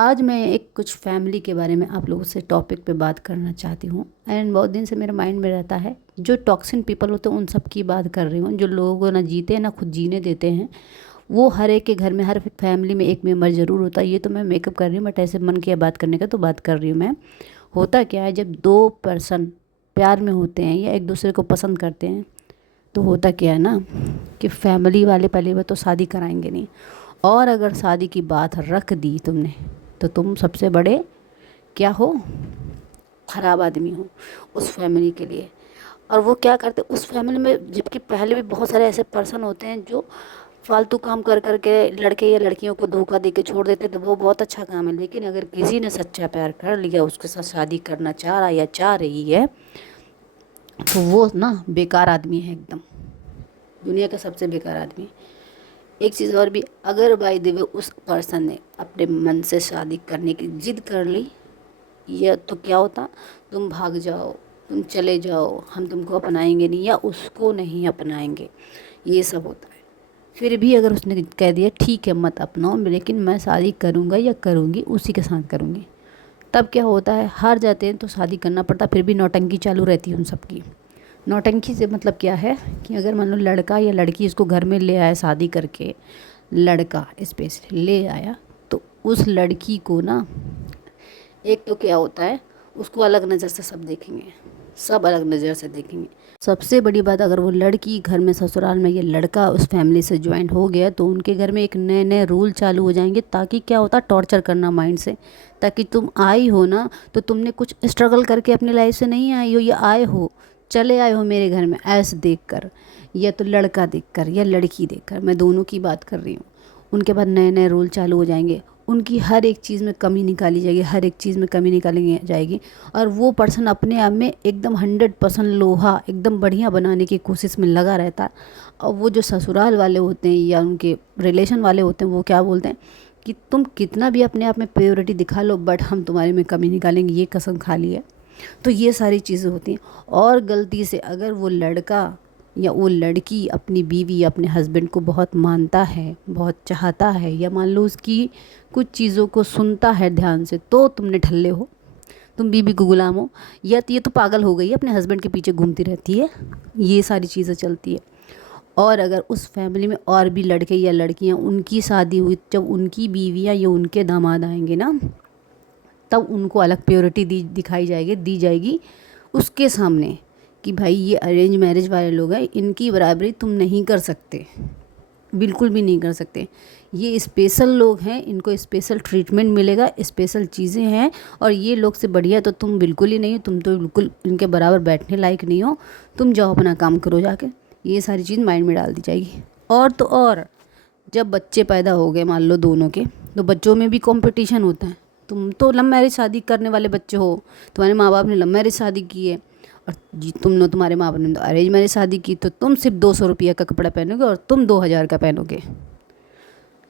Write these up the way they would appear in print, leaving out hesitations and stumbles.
आज मैं एक कुछ फैमिली के बारे में आप लोगों से टॉपिक पे बात करना चाहती हूँ। एंड बहुत दिन से मेरे माइंड में रहता है, जो टॉक्सिन पीपल होते हैं उन सब की बात कर रही हूँ, जो लोगों को ना जीते ना खुद जीने देते हैं। वो हर एक के घर में, हर फैमिली में एक मेंबर ज़रूर होता है। ये तो मैं मेकअप कर रही हूँ, बट ऐसे मन किया बात करने का तो बात कर रही हूँ मैं। होता क्या है, जब दो पर्सन प्यार में होते हैं या एक दूसरे को पसंद करते हैं, तो होता क्या है ना कि फैमिली वाले पहले वो तो शादी कराएंगे नहीं। और अगर शादी की बात रख दी तुमने, तो तुम सबसे बड़े क्या हो, ख़राब आदमी हो उस फैमिली के लिए। और वो क्या करते उस फैमिली में, जबकि पहले भी बहुत सारे ऐसे पर्सन होते हैं जो फालतू काम कर कर के लड़के या लड़कियों को धोखा दे के छोड़ देते, तो वो बहुत अच्छा काम है। लेकिन अगर किसी ने सच्चा प्यार कर लिया, उसके साथ शादी करना चाह रहा या चाह रही है, तो वो ना बेकार आदमी है एकदम, दुनिया का सबसे बेकार आदमी। एक चीज़ और भी, अगर बाय द वे उस पर्सन ने अपने मन से शादी करने की जिद कर ली, या तो क्या होता, तुम भाग जाओ, तुम चले जाओ, हम तुमको अपनाएंगे नहीं या उसको नहीं अपनाएंगे, ये सब होता है। फिर भी अगर उसने कह दिया ठीक है मत अपनाओ, लेकिन मैं शादी करूँगा या करूँगी, उसी के साथ करूँगी, तब क्या होता है, हार जाते हैं तो शादी करना पड़ता। फिर भी नौटंकी चालू रहती है उन सबकी। नौटंकी से मतलब क्या है कि अगर मान लो लड़का या लड़की इसको घर में ले आया शादी करके, लड़का स्पेशली ले आया, तो उस लड़की को ना, एक तो क्या होता है, उसको अलग नज़र से सब देखेंगे, सब अलग नज़र से देखेंगे। सबसे बड़ी बात, अगर वो लड़की घर में ससुराल में ये लड़का उस फैमिली से ज्वाइंट हो गया, तो उनके घर में एक नए नए रूल चालू हो जाएंगे, ताकि क्या होता, टॉर्चर करना माइंड से। ताकि तुम आई हो ना, तो तुमने कुछ स्ट्रगल करके अपनी लाइफ से नहीं आई हो, या आए हो, चले आए हो मेरे घर में ऐसे देख कर, या तो लड़का देख कर या लड़की देख कर, मैं दोनों की बात कर रही हूँ। उनके बाद नए नए रूल चालू हो जाएंगे, उनकी हर एक चीज़ में कमी निकाली जाएगी, हर एक चीज़ में कमी निकाली जाएगी। और वो पर्सन अपने आप में एकदम 100% लोहा एकदम बढ़िया बनाने की कोशिश में लगा रहता है। और वो जो ससुराल वाले होते हैं या उनके रिलेशन वाले होते हैं, वो क्या बोलते हैं कि तुम कितना भी अपने आप में प्योरिटी दिखा लो, बट हम तुम्हारे में कमी निकालेंगे, ये कसम खा ली है। तो ये सारी चीज़ें होती हैं। और गलती से अगर वो लड़का या वो लड़की अपनी बीवी या अपने हस्बैंड को बहुत मानता है, बहुत चाहता है, या मान लो उसकी कुछ चीज़ों को सुनता है ध्यान से, तो तुमने ठल्ले हो, तुम बीवी को गुलाम हो, या तो ये तो पागल हो गई है, अपने हस्बैंड के पीछे घूमती रहती है, ये सारी चीज़ें चलती है। और अगर उस फैमिली में और भी लड़के या लड़कियां, उनकी शादी हुई, जब उनकी बीवियां या उनके दामाद आएंगे ना, तब उनको अलग प्योरिटी दिखाई जाएगी, दी जाएगी उसके सामने, कि भाई ये अरेंज मैरिज वाले लोग हैं, इनकी बराबरी तुम नहीं कर सकते, बिल्कुल भी नहीं कर सकते। ये स्पेशल लोग हैं, इनको स्पेशल ट्रीटमेंट मिलेगा, स्पेशल चीज़ें हैं, और ये लोग से बढ़िया तो तुम बिल्कुल ही नहीं हो, तुम तो बिल्कुल इनके बराबर बैठने लायक नहीं हो, तुम जाओ अपना काम करो जाके। ये सारी चीज़ माइंड में डाल दी जाएगी। और तो और, जब बच्चे पैदा हो गए मान लो दोनों के, तो बच्चों में भी कंपटीशन होता है। तुम तो लव मैरिज शादी करने वाले बच्चे हो, तुम्हारे माँ बाप ने लव मैरिज शादी की है, और जी तुम्हारे माँ बाप ने तो अरेंज मैरिज शादी की, तो तुम सिर्फ 200 रुपये का कपड़ा पहनोगे और तुम 2000 का पहनोगे।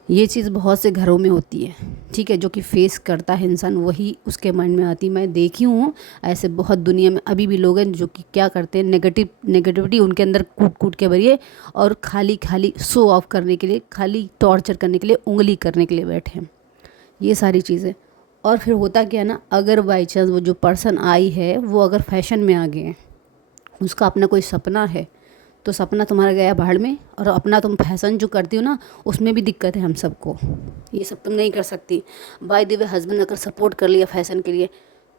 ये चीज़ बहुत से घरों में होती है, ठीक है, जो कि फेस करता है इंसान, वही उसके माइंड में आती। मैं देखी हूँ ऐसे बहुत दुनिया में अभी भी लोग हैं जो कि क्या करते हैं, नेगेटिविटी उनके अंदर कूट कूट के भरिए, और खाली खाली शो ऑफ करने के लिए, खाली टॉर्चर करने के लिए, उंगली करने के लिए बैठे हैं, ये सारी चीज़ें। और फिर होता क्या है ना, अगर बाई चांस वो जो पर्सन आई है वो अगर फैशन में आ गए हैं, उसका अपना कोई सपना है, तो सपना तुम्हारा गया भाड़ में, और अपना तुम फैशन जो करती हो ना, उसमें भी दिक्कत है हम सबको, ये सब तुम नहीं कर सकती। बाय द वे हस्बैंड अगर सपोर्ट कर लिया फैशन के लिए,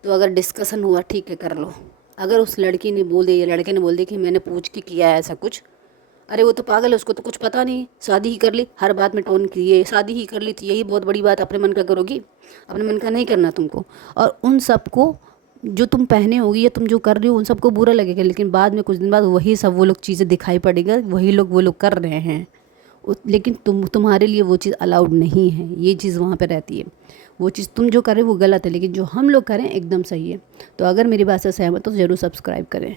तो अगर डिस्कशन हुआ ठीक है कर लो। अगर उस लड़की ने बोल दिया या लड़के ने बोल दिया कि मैंने पूछ के किया है ऐसा कुछ, अरे वो तो पागल है, उसको तो कुछ पता नहीं, शादी ही कर ली, हर बात में टोन किए, शादी ही कर ली, तो यही बहुत बड़ी बात अपने मन का करोगी, अपने मन का नहीं करना तुमको। और उन सबको जो तुम पहने होगी या तुम जो कर रही हो, उन सबको बुरा लगेगा, लेकिन बाद में कुछ दिन बाद वही सब वो लोग चीज़ें दिखाई पड़ेगा, वही लोग वो लोग कर रहे हैं, लेकिन तुम्हारे लिए वो चीज़ अलाउड नहीं है, ये चीज़ वहाँ पे रहती है। वो चीज़ तुम जो करें वो गलत है, लेकिन जो हम लोग करें एकदम सही है। तो अगर मेरी बात से सहमत हो तो ज़रूर सब्सक्राइब करें।